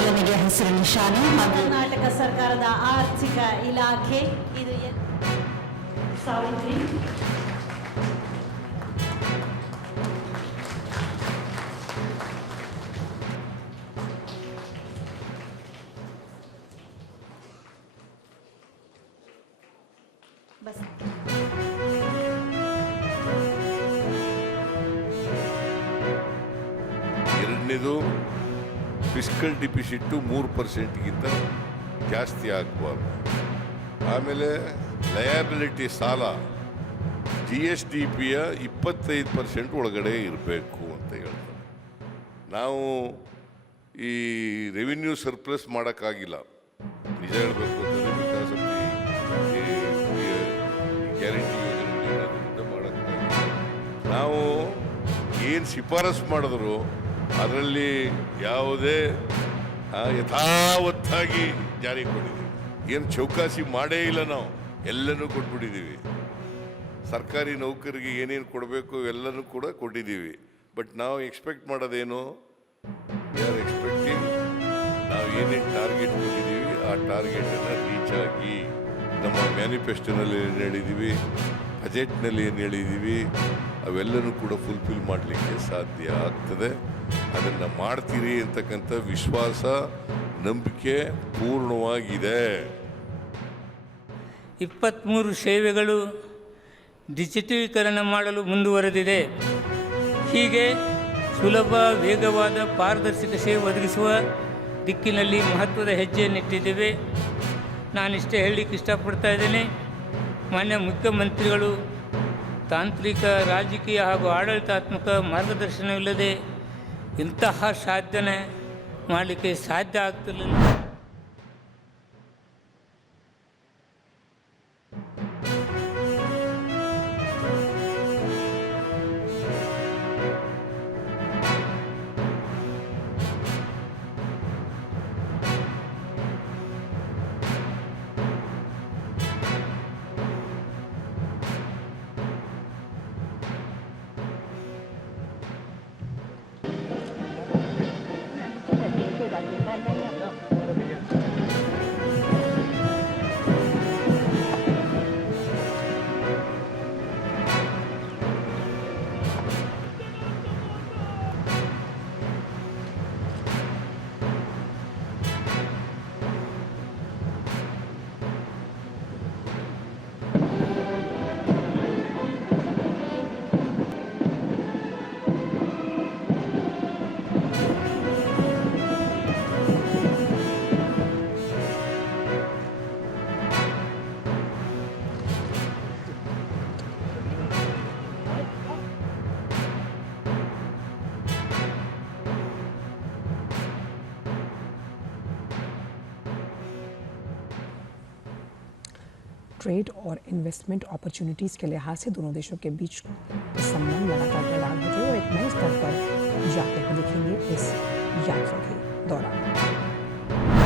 ಚಾಲನೆಗೆ ಹಸಿರು ನಿಶಾನೆ ಹಾಗೂ ಕರ್ನಾಟಕ ಸರ್ಕಾರದ ಆರ್ಥಿಕ ಇಲಾಖೆ ಇದು ಸಾವಿತ್ರಿ ಬಸ್ ಎರಡನೇದು ಫಿಸ್ಕಲ್ ಡಿಫಿಸಿಟ್ಟು 3%ಗಿಂತ ಜಾಸ್ತಿ ಆಗಬಾರ್ದು. ಆಮೇಲೆ ಲಯಬಿಲಿಟಿ ಸಾಲ GSDPಯ 25% ಒಳಗಡೆ ಇರಬೇಕು ಅಂತ ಹೇಳ್ತಾರೆ. ನಾವು ಈ ರೆವಿನ್ಯೂ ಸರ್ಪ್ಲಸ್ ಮಾಡೋಕ್ಕಾಗಿಲ್ಲ, ನಿಜ ಹೇಳಬೇಕು ಅಂತಂದರೆ, ಬಿಕಾಸ್ ಆಫ್ ಗ್ಯಾರಂಟಿ ಯೋಜನೆ ಮಾಡೋಕ್ಕಾಗಿಲ್ಲ. ನಾವು ಏನು ಶಿಫಾರಸು ಮಾಡಿದ್ರು ಅದರಲ್ಲಿ ಯಾವುದೇ ಯಥಾವತ್ತಾಗಿ ಜಾರಿ ಕೊಟ್ಟಿದ್ದೀವಿ. ಏನು ಚೌಕಾಸಿ ಮಾಡೇ ಇಲ್ಲ, ನಾವು ಎಲ್ಲನೂ ಕೊಟ್ಬಿಟ್ಟಿದ್ದೀವಿ. ಸರ್ಕಾರಿ ನೌಕರಿಗೆ ಏನೇನು ಕೊಡಬೇಕು ಎಲ್ಲನೂ ಕೂಡ ಕೊಟ್ಟಿದ್ದೀವಿ. ಬಟ್ ನಾವು ಎಕ್ಸ್ಪೆಕ್ಟ್ ಮಾಡೋದೇನು, ವಿ ಆರ್ ಎಕ್ಸ್ಪೆಕ್ಟಿಂಗ್ ನಾವು ಏನೇನು ಟಾರ್ಗೆಟ್ ಕೊಟ್ಟಿದ್ದೀವಿ ಆ ಟಾರ್ಗೆಟನ್ನು ರೀಚ್ ಆಗಿ ನಮ್ಮ ಮ್ಯಾನಿಫೆಸ್ಟೋನಲ್ಲಿ ಏನು ಹೇಳಿದ್ದೀವಿ, ಬಜೆಟ್ನಲ್ಲಿ ಏನು ಹೇಳಿದ್ದೀವಿ, ಅವೆಲ್ಲನೂ ಕೂಡ ಫುಲ್ಫಿಲ್ ಮಾಡಲಿಕ್ಕೆ ಸಾಧ್ಯ ಆಗ್ತದೆ. ಅದನ್ನು ಮಾಡ್ತೀರಿ ಅಂತಕ್ಕಂಥ ವಿಶ್ವಾಸ, ನಂಬಿಕೆ ಪೂರ್ಣವಾಗಿದೆ. 23 ಸೇವೆಗಳು ಡಿಜಿಟಲೀಕರಣ ಮಾಡಲು ಮುಂದುವರೆದಿದೆ. ಹೀಗೆ ಸುಲಭ, ವೇಗವಾದ, ಪಾರದರ್ಶಕ ಸೇವೆ ಒದಗಿಸುವ ದಿಕ್ಕಿನಲ್ಲಿ ಮಹತ್ವದ ಹೆಜ್ಜೆಯನ್ನಿಟ್ಟಿದ್ದೇವೆ. ನಾನಿಷ್ಟೇ ಹೇಳಲಿಕ್ಕೆ ಇಷ್ಟಪಡ್ತಾ ಇದ್ದೇನೆ. ಮಾನ್ಯ ಮುಖ್ಯಮಂತ್ರಿಗಳು ತಾಂತ್ರಿಕ, ರಾಜಕೀಯ ಹಾಗೂ ಆಡಳಿತಾತ್ಮಕ ಮಾರ್ಗದರ್ಶನವಿಲ್ಲದೆ ಇಂತಹ ಸಾಧನೆ ಮಾಡಲಿಕ್ಕೆ ಸಾಧ್ಯ ಆಗ್ತಿರಲಿಲ್ಲ. ट्रेड और इन्वेस्टमेंट अपॉर्चुनिटीज़ के लिहाज से दोनों देशों के बीच संबंध लगातार प्रगाढ़ होते और एक नए स्तर पर जाते हुए दिखेंगे इस यात्रा के दौरान।